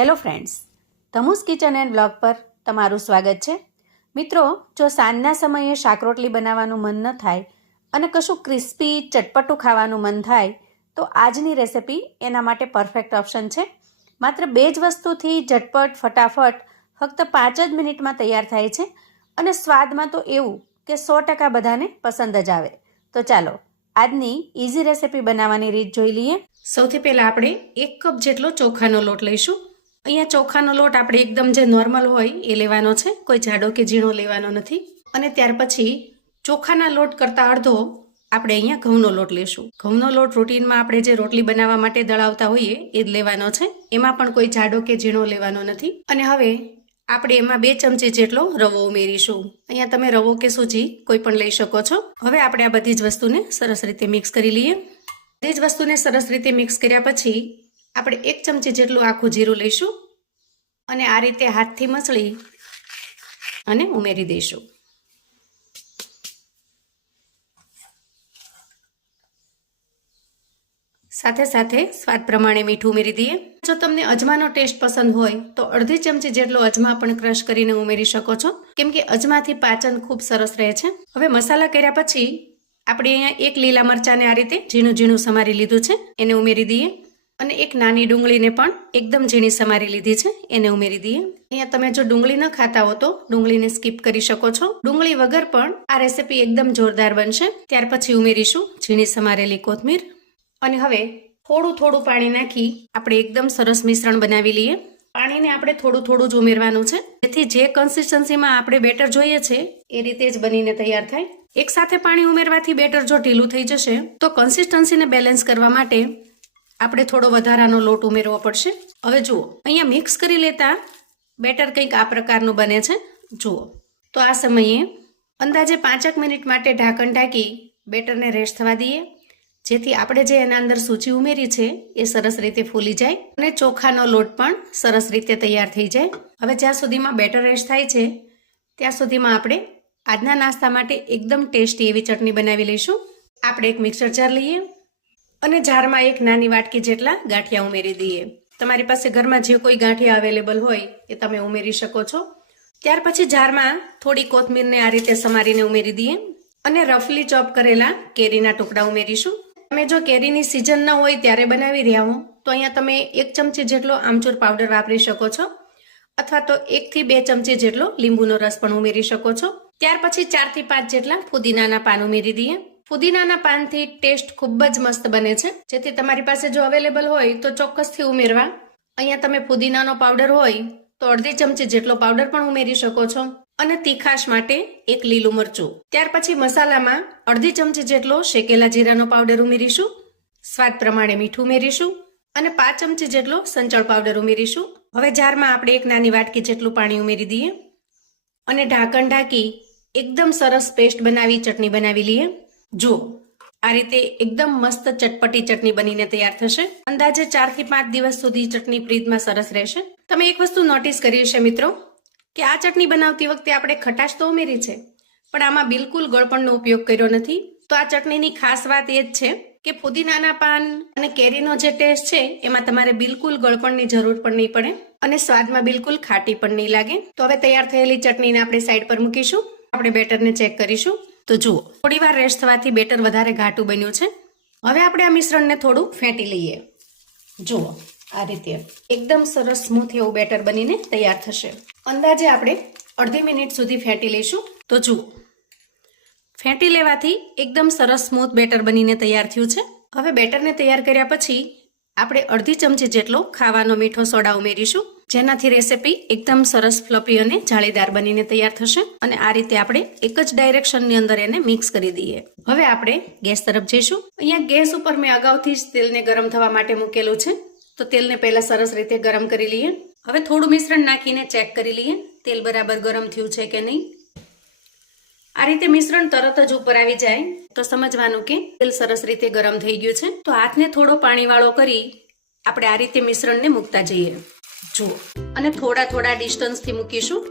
Hello friends, Dhamus kitchen and blog પર તમારું સ્વાગત છે. મિત્રો, જો સાંજના સમયે શાક રોટલી બનાવવાનું મન ન થાય અને કશું ક્રિસ્પી ચટપટું ખાવાનું મન થાય તો આજની રેસિપી એના માટે પરફેક્ટ ઓપ્શન છે. માત્ર 2 જ વસ્તુથી ઝટપટ ફટાફટ ફક્ત 5 જ મિનિટમાં તૈયાર થાય છે અને સ્વાદમાં તો એવું કે 100% બધાને પસંદ જ આવે. તો ચાલો આજની ઇઝી રેસિપી બનાવવાની રીત જોઈ લઈએ. સૌથી પહેલાં આપણે 1 કપ જેટલો ચોખાનો લોટ લઈશું. અહીંયા ચોખાનો લોટ આપણે એકદમ જે નોર્મલ હોય એ લેવાનો છે, કોઈ જાડો કે ઝીણો લેવાનો નથી. અને ત્યાર પછી ચોખાના લોટ કરતાં અડધો આપણે અહીંયા ઘઉંનો લોટ લેશું. ઘઉંનો લોટ રૂટીનમાં આપણે જે રોટલી બનાવવા માટે દળાવતા હોઈએ એ જ લેવાનો છે, એમાં પણ કોઈ જાડો કે ઝીણો લેવાનો નથી. અને હવે આપણે એમાં 2 ચમચી જેટલો રવો ઉમેરીશું. અહીંયા તમે રવો કે સૂજી કોઈ પણ લઈ શકો છો. હવે આપણે આ બધી જ વસ્તુને સરસ રીતે મિક્સ કરી લઈએ. બધી જ વસ્તુને સરસ રીતે મિક્સ કર્યા પછી આપણે 1 ચમચી જેટલું આખું જીરું લઈશું અને આ રીતે હાથથી મસળી અને ઉમેરી દઈશું. સાથે સાથે સ્વાદ પ્રમાણે મીઠું ઉમેરી દઈએ. જો તમને અજમાનો ટેસ્ટ પસંદ હોય તો અડધી ચમચી જેટલો અજમા પણ ક્રશ કરીને ઉમેરી શકો છો, કેમ કે અજમાથી પાચન ખૂબ સરસ રહે છે. હવે મસાલા કર્યા પછી આપણે અહીંયા 1 લીલા મરચાંને આ રીતે ઝીણું ઝીણું સમારી લીધું છે, એને ઉમેરી દઈએ. અને 1 નાની ડુંગળીને પણ એકદમ ઝીણી સમારી લીધી છે, એને ઉમેરી દઈએ. અહીંયા તમે જો ડુંગળી ન ખાતા હો તો ડુંગળીને સ્કીપ કરી શકો છો. ડુંગળી વગર પણ આ રેસિપી એકદમ જોરદાર બનશે. ત્યાર પછી ઉમેરીશું ઝીણી સમારેલી કોથમીર. અને હવે થોડું પાણી નાખી આપણે એકદમ સરસ મિશ્રણ બનાવી લઈએ. પાણીને આપણે થોડું જ ઉમેરવાનું છે, જેથી જે કન્સિસ્ટન્સીમાં આપણે બેટર જોઈએ છે એ રીતે જ બનીને તૈયાર થાય. એકસાથે પાણી ઉમેરવાથી બેટર જો ઢીલું થઈ જશે તો કન્સિસ્ટન્સીને બેલેન્સ કરવા માટે આપણે થોડો વધારાનો લોટ ઉમેરવો પડશે. હવે જુઓ, અહીંયા મિક્સ કરી લેતા બેટર કંઈક આ પ્રકારનું બને છે. જુઓ, તો આ સમયે અંદાજે 5 મિનિટ માટે ઢાંકણ ઢાંકી બેટરને રેસ્ટ થવા દઈએ, જેથી આપણે જે એના અંદર સૂજી ઉમેરી છે એ સરસ રીતે ફૂલી જાય અને ચોખાનો લોટ પણ સરસ રીતે તૈયાર થઈ જાય. હવે જ્યાં સુધીમાં બેટર રેસ્ટ થાય છે ત્યાં સુધીમાં આપણે આજના નાસ્તા માટે એકદમ ટેસ્ટી એવી ચટણી બનાવી લઈશું. આપણે એક મિક્સર જાર લઈએ અને જારમાં 1 નાની વાટકી જેટલા ગાંઠિયા ઉમેરી દઈએ. તમારી પાસે ઘરમાં જે કોઈ ગાંઠિયા અવેલેબલ હોય એ તમે ઉમેરી શકો છો. ત્યાર પછી જારમાં થોડી કોથમીરને આ રીતે સમારીને ઉમેરી દઈએ અને રફલી ચોપ કરેલા કેરીના ટુકડા ઉમેરીશું. તમે જો કેરીની સિઝન ન હોય ત્યારે બનાવી રહ્યા હો તો અહીંયા તમે 1 ચમચી જેટલો આમચૂર પાવડર વાપરી શકો છો, અથવા તો 1 થી 2 ચમચી જેટલો લીંબુનો રસ પણ ઉમેરી શકો છો. ત્યાર પછી 4 થી 5 જેટલા ફુદીનાના પાન ઉમેરી દઈએ. ફુદીનાના પાનથી ટેસ્ટ ખૂબ જ મસ્ત બને છે, જેથી તમારી પાસે જો અવેલેબલ હોય તો ચોક્કસથી ઉમેરવા. અહીંયા તમે ફુદીનાનો પાવડર હોય તો અડધી ચમચી જેટલો પાવડર પણ ઉમેરી શકો છો. અને તીખાશ માટે 1 લીલું મરચું. ત્યાર પછી મસાલામાં અડધી ચમચી જેટલો શેકેલા જીરાનો પાવડર ઉમેરીશું, સ્વાદ પ્રમાણે મીઠું ઉમેરીશું અને 5 ચમચી જેટલો સંચળ પાવડર ઉમેરીશું. હવે જારમાં આપણે 1 નાની વાટકી જેટલું પાણી ઉમેરી દઈએ અને ઢાંકણ ઢાંકી એકદમ સરસ પેસ્ટ બનાવી ચટણી બનાવી લઈએ. જો આ રીતે એકદમ મસ્ત ચટપટી ચટણી બનીને તૈયાર થશે. અંદાજે 4 થી 5 દિવસ સુધી ચટણી ફ્રીજમાં સરસ રહેશે. તમે એક વસ્તુ નોટિસ કરી હશે મિત્રો, કે આ ચટણી બનાવતી વખતે આપણે ખટાશ તો ઉમેરી છે, પણ આમાં બિલકુલ ગળપણનો ઉપયોગ કર્યો નથી. તો આ ચટણીની ખાસ વાત એ જ છે કે ફુદીનાના પાન અને કેરીનો જે ટેસ્ટ છે એમાં તમારે બિલકુલ ગળપણની જરૂર પણ નહીં પડે અને સ્વાદમાં બિલકુલ ખાટી પણ નહીં લાગે. તો હવે તૈયાર થયેલી ચટણીને આપણે સાઈડ પર મૂકીશું. આપણે બેટરને ચેક કરીશું. તો જુઓ, થોડી વાર રેસ્ટ થવાથી બેટર વધારે ઘાટું બન્યું છે. હવે આપણે આ મિશ્રણને થોડું ફેંટી લઈએ. જુઓ, આ રીતે એકદમ સરસ સ્મૂથ એવું બેટર બનીને તૈયાર થશે. અંદાજે આપણે અડધી મિનિટ સુધી ફેંટી લઈશું. તો જુઓ, ફેંટી લેવાથી એકદમ સરસ સ્મૂથ બેટર બનીને તૈયાર થયું છે. હવે બેટરને તૈયાર કર્યા પછી આપણે અડધી ચમચી જેટલો ખાવાનો મીઠો સોડા ઉમેરીશું, જેનાથી રેસિપી એકદમ સરસ ફ્લફી અને જાળીદાર બનીને તૈયાર થશે. અને આ રીતે આપણે એક જ ડાયરેક્શનની અંદર એને મિક્સ કરી દઈએ. હવે આપણે ગેસ તરફ જઈશું. અહીંયા ગેસ ઉપર મેં અગાઉથી જ તેલને ગરમ થવા માટે મૂકેલું છે, તો તેલને પહેલા સરસ રીતે ગરમ કરી લઈએ. હવે થોડું મિશ્રણ નાખીને ચેક કરી લઈએ તેલ બરાબર ગરમ થયું છે કે નહીં. આ રીતે મિશ્રણ તરત જ ઉપર આવી જાય તો સમજવાનું કે તેલ સરસ રીતે ગરમ થઈ ગયું છે. તો હાથને થોડો પાણીવાળો કરી આપણે આ રીતે મિશ્રણને મૂકતા જઈએ. જુઓ, અને થોડા ડિસ્ટન્સથી મૂકીશું.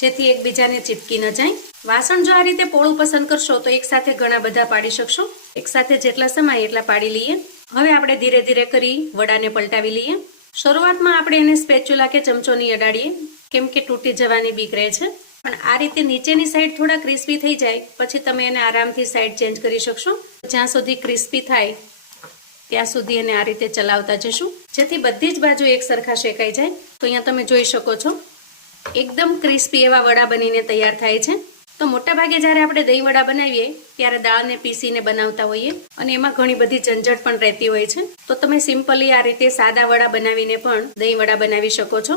જેથી એકબીજાને ચીપકી ન જાય. વાસણ જો આ રીતે પોળું પસંદ કરશો તો એકસાથે ઘણા બધા પાડી શકશો. એકસાથે જેટલા સમાય એટલા પાડી લઈએ. હવે આપણે ધીરે ધીરે કરી વડાને પલટાવી લઈએ. શરૂઆતમાં આપણે એને સ્પેચ્યુલા કે ચમચોની અડાડીએ, કેમ કે તૂટી જવાની બીક રહે છે. પણ આ રીતે નીચેની સાઈડ થોડા ક્રિસ્પી થઈ જાય પછી તમે એને આરામથી સાઈડ ચેન્જ કરી શકશો. જ્યાં સુધી ક્રિસ્પી થાય ત્યાં સુધી એને આ રીતે ચલાવતા જશું, જેથી બધી જ બાજુ એક સરખા શેકાઈ જાય. તો અહીંયા તમે જોઈ શકો છો એકદમ ક્રિસ્પી એવા વડા બનીને તૈયાર થાય છે. તો મોટાભાગે જ્યારે આપણે દહીં વડા બનાવીએ ત્યારે દાળને પીસીને બનાવતા હોઈએ અને એમાં ઘણી બધી ઝંઝટ પણ રહેતી હોય છે. તો તમે સિમ્પલી આ રીતે સાદા વડા બનાવીને પણ દહીં વડા બનાવી શકો છો,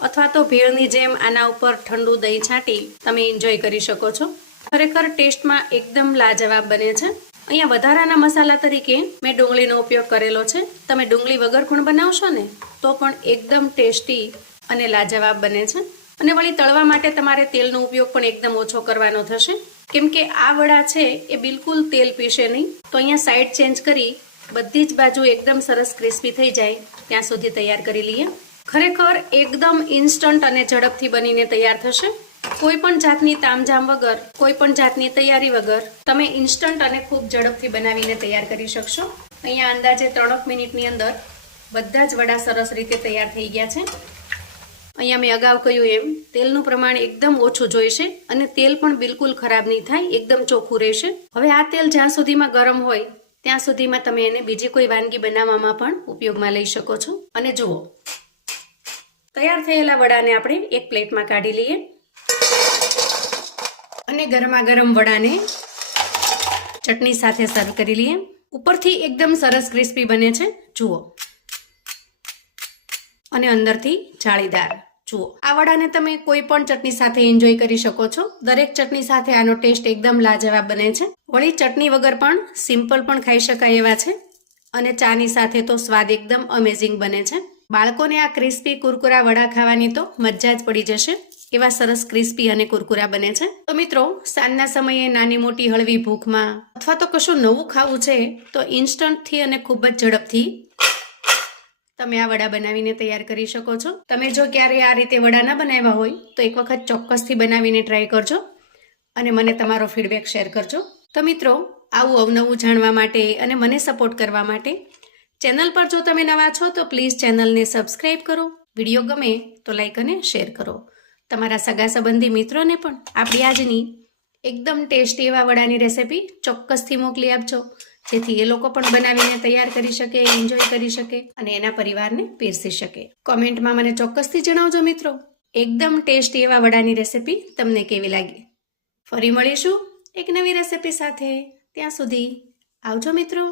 અથવા તો ભેળની જેમ આના ઉપર ઠંડુ દહીં છાંટી તમે એન્જોય કરી શકો છો. ખરેખર ટેસ્ટમાં એકદમ લાજવાબ બને છે. અહીંયા વધારાના મસાલા તરીકે મેં ડુંગળીનો ઉપયોગ કરેલો છે. તમે ડુંગળી વગર પણ બનાવશો ને તો પણ એકદમ ટેસ્ટી અને લાજવાબ બને છે. અને વળી તળવા માટે તમારે તેલનો ઉપયોગ પણ એકદમ ઓછો કરવાનો થશે, કેમ કે આ વડા છે એ બિલકુલ તેલ પીશે નહીં. તો અહીંયા સાઈડ ચેન્જ કરી બધી જ બાજુ એકદમ સરસ ક્રિસ્પી થઈ જાય ત્યાં સુધી તૈયાર કરી લઈએ. ખરેખર એકદમ ઇન્સ્ટન્ટ અને ઝડપથી બનીને તૈયાર થશે. કોઈ પણ જાતની તામઝામ વગર, કોઈ પણ જાતની તૈયારી વગર તમે ઇન્સ્ટન્ટ અને ખૂબ ઝડપથી બનાવીને તૈયાર કરી શકશો. અહીંયા અંદાજે 3 મિનિટની અંદર બધા જ વડા સરસ રીતે તૈયાર થઈ ગયા છે. અહીંયા મેં અગાઉ કહ્યું એમ તેલનું પ્રમાણ એકદમ ઓછું જોઈશે અને તેલ પણ બિલકુલ ખરાબ નહીં થાય, એકદમ ચોખ્ખું રહેશે. હવે આ તેલ જ્યાં સુધીમાં ગરમ હોય ત્યાં સુધીમાં તમે એને બીજી કોઈ વાનગી બનાવવામાં પણ ઉપયોગમાં લઈ શકો છો. અને જુઓ, તૈયાર થયેલા વડાને આપણે એક પ્લેટમાં કાઢી લઈએ અને ગરમા ગરમ વડાને ચટણી સાથે સર્વ કરી લઈએ. ઉપરથી એકદમ સરસ ક્રિસ્પી બને છે જુઓ, અને અંદરથી જાળીદાર. જુઓ, આ વડાને તમે કોઈ પણ ચટણી સાથે એન્જોય કરી શકો છો. દરેક ચટણી સાથે આનો ટેસ્ટ એકદમ લાજવાબ બને છે. વળી ચટણી વગર પણ સિમ્પલ પણ ખાઈ શકાય એવા છે અને ચાની સાથે તો સ્વાદ એકદમ અમેઝિંગ બને છે. બાળકોને આ ક્રિસ્પી કુરકુરા વડા ખાવાની તો મજા જ પડી જશે. એવા સરસ ક્રિસ્પી અને કુરકુરા બને છે. તો મિત્રો, સાંજના સમયે નાની મોટી હળવી ભૂખમાં અથવા તો કશું નવું ખાવું છે તો ઇન્સ્ટન્ટથી અને ખૂબ જ ઝડપથી તમે આ વડા બનાવીને તૈયાર કરી શકો છો. તમે જો ક્યારે આ રીતે વડા ના બનાવ્યા હોય તો એક વખત ચોક્કસથી બનાવીને ટ્રાય કરજો અને મને તમારો ફીડબેક શેર કરજો. તો મિત્રો, આવું અવનવું જાણવા માટે અને મને સપોર્ટ કરવા માટે ચેનલ પર જો તમે નવા છો તો પ્લીઝ ચેનલને સબસ્ક્રાઈબ કરો. વિડીયો ગમે તો લાઈક અને શેર કરો. તમારા સગા સંબંધી મિત્રોને પણ આપણી આજની એકદમ ટેસ્ટી એવા વડાની રેસિપી ચોક્કસથી મોકલી આપજો, જેથી એ લોકો પણ બનાવીને તૈયાર કરી શકે, એન્જોય કરી શકે અને એના પરિવારને પીરસી શકે. કોમેન્ટમાં મને ચોક્કસથી જણાવજો મિત્રો, એકદમ ટેસ્ટી એવા વડાની રેસિપી તમને કેવી લાગી. ફરી મળીશું એક નવી રેસિપી સાથે. ત્યાં સુધી આવજો મિત્રો.